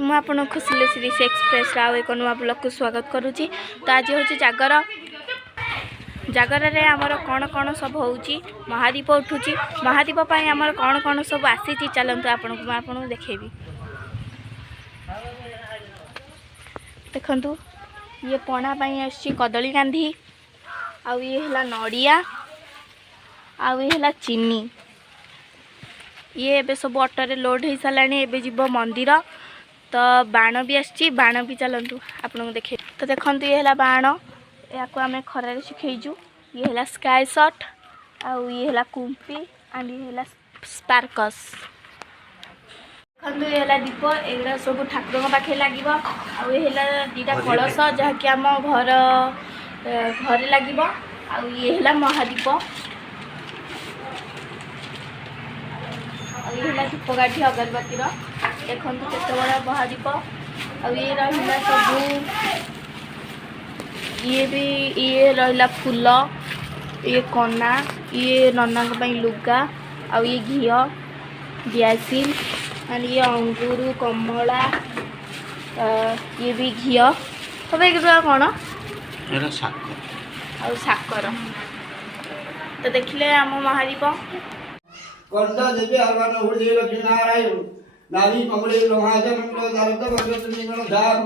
ମୁଁ ଆପଣ ଖୁସି ଲୁସି ରିସି एक्सप्रेस आउ एक नुआ ब्लॉग को स्वागत करुँची। तो आज हूँ जागर जागर रे आमर कौन कौन सब होउची महादीप उठुची महादीप पाई आमर कौन कौन सब आसी चलतु आपको देखेबी। देखंतु ये पणा पाई आसी कदली कांधी आउ ये हला नड़िया आउ ये हला चीनी ये एबे सब ऑटो लोड हो सारा एबे जीव मंदिर। तो बाण भी आसी बाण भी चलतु आपको देखे। तो देखते ये है बाण या आम खरार शिखेजु ये है स्काई शॉट आउ ये है कुंपी एंड ये है स्पार्कस। देखते ये है दीप एगुड़ा सब ठाकुर पाखे लगे आउ ये है दीटा कलश जहाँकि आम घर घरे लगे आउ ये है महादीप ये है धूपकाठी अगरबत्ती देखु केत बड़ा महादीप ये रहा सब ये भी ये रहा फूल ये कना ये नना लुगा आउ ये घी दियासिल एंड ये अंगूर कमला ये भी घी सब एक कौन आउ साकर। तो देखिले आम महादीप कंदा देवी हरवन हुड़ी लक्ष्मी नारायण नारी कमले ब्रह्माज मंगल दारत भगवत निगण धाम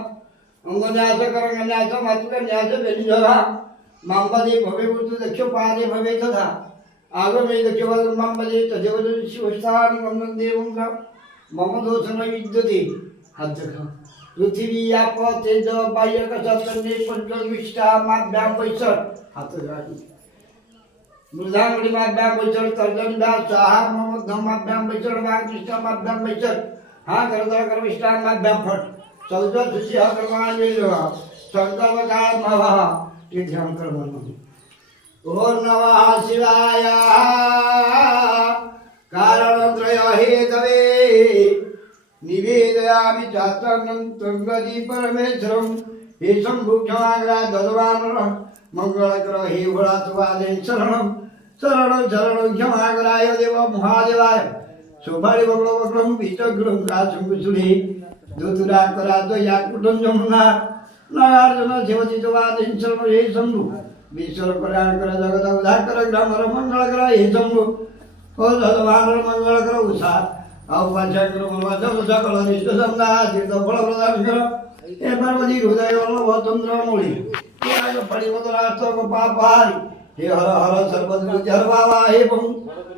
अंगन्यास करन्यास मातुका न्यास बेनिजरा मांबदे भवे बुद्ध दक्ष पादे भवे तथा आगमे दक्ष वद मांबदे तदेव शिवस्थान वंदन देवं मम दोषन विद्यते हद्दख पृथ्वी आप तेज बाह्य कचतन्ने पंचविष्टा माभ्याम पैसठ हाथ जागी मृदांगड़ी माभ्याम पैसठ तर्जनदा स्वाहा मम धमाभ्याम पैसठ वा कृष्ण माभ्याम पैसठ हाँ करदर कर्मिष्ठा माभ्याम फट चौदह सुशी हक्रमान मिलवा संकल्प काल महा ये ध्यान कर मन ओम नमः शिवाय कारण त्रय हेतवे निवेदयामि चात्रं त्वंगदी परमेश्वरं हे शंभु क्षमाग्रा दलवान मंगलकर हे भोलात्वादे शरणं शरणं शरणं क्षमाग्राय देव महादेवाय शोभारि बगलवक्रं विचग्रं राशंकुशुरे दुतुराकरा द्वया कुटं जमुना नागार्जुन शिवचितवादे शरणं हे शंभु विश्व कल्याणकर जगत उद्धारकर ग्रामर मंगलकर हे शंभु ओ दलवान मंगलकर उषा आउ पाचक्र वचन सकल निष्ठ संधा तीर्थ फल प्रदान कर हे पार्वती हृदय वल्लभ चंद्र मूलि हे फणिपत राष्ट्र पापारि हे हर हर सर्वद्रुति हर बाबा हे बं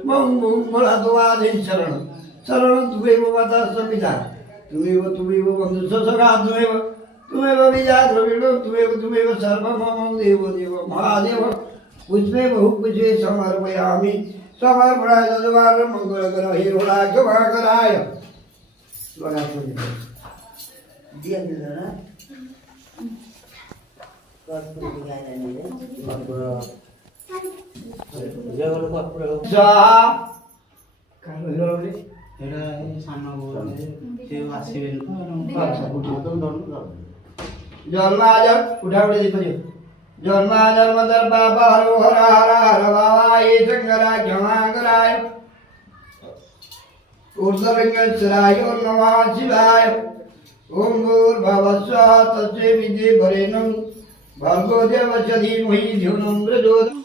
बं बं भोलात्वादे शरण शरण तुमेव माता सपिता तुमेव बंधु सखा तुमेव विजा द्रविणो तुमेव सर्वमम देव देव महादेव पुष्पे बहुपुष्पे समर्पयामि समर्पणाय दलवान मंगलकर हे भोला क्षमाकराय बघा दिया ना जन्माजर उठा उठे दीपज जन्माजर मदर बाबा हरो हर हर हर बाबा ये शंकरा क्षमा कराय ऊर्ध्वलिंगेश्वराय नमः शिवाय ओम भूर्भुवस्सुः तस्य विद्ये वरेण्यं भर्गो देवस्य धीमहि धियो यो नः प्रचोदयात्।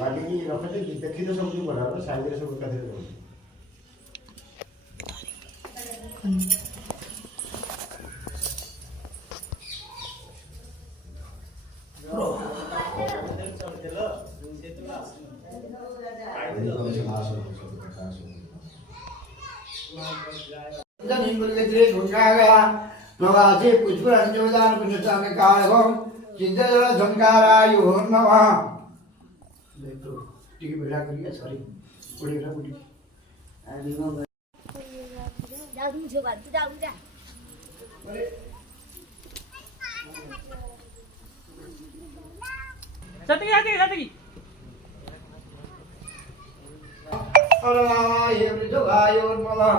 गाड़ी की रखते देखी तो सब बना साइड सब एकाधे नवासे पुष्परंजोदान पुण्यस्वामी कालभम सिद्धजल संकाराय ओम नमः। देखो ठीक बेड़ा करिए सॉरी पूरी बेड़ा पूरी जाओ तुम जो बात जाओ जा सतगी सतगी अरे ये जो आयो नमः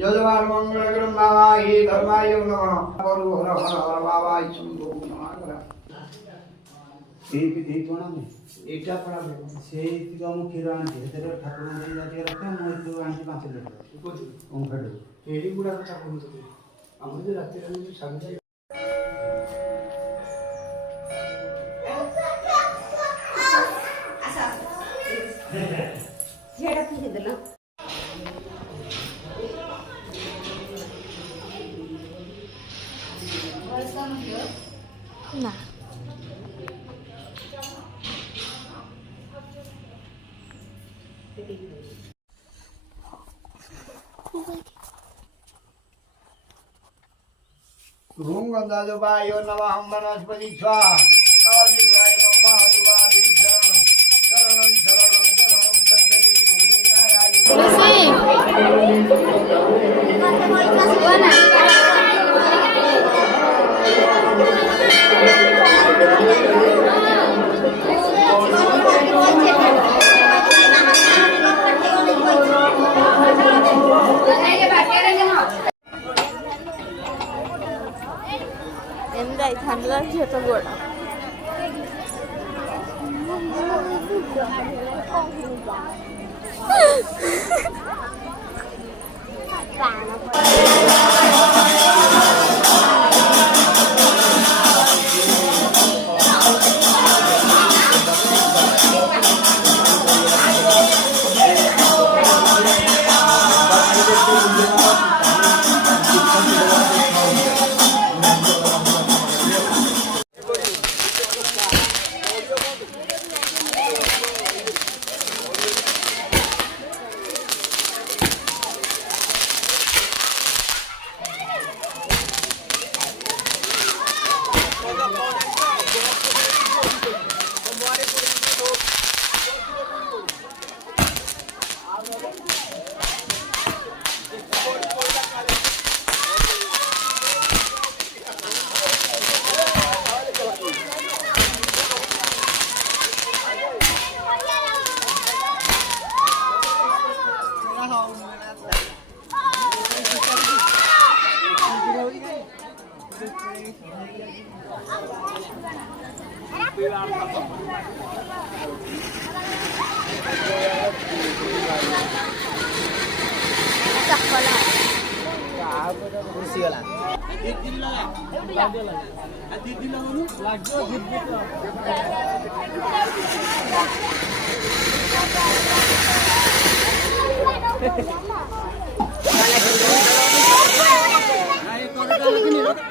जजवान मंगल ग्रह बाबा ही धर्माय नमः परु हर हर हर बाबा शंभु नमः। এই কোনা মে एटा पड़ा है সেই তো আমি ক্ষীর আনছি সেটা ঠাকুর মন্দির যাতে রাখতে মই তো আনছি 5 লিটার ওম ফেডু एडी गुडा কথা কইতে আমাদের রাতে রাতে সামনে যেটা কি দিল না घूम गंधा बायो नमः वनस्पति स्वाहा आदि प्राय नमः दुवादि शरणं शरणं शरणं शरणं चंदकी गौरी എന്തായി ঠান্ডা লাগছে তো গোড় Ayo,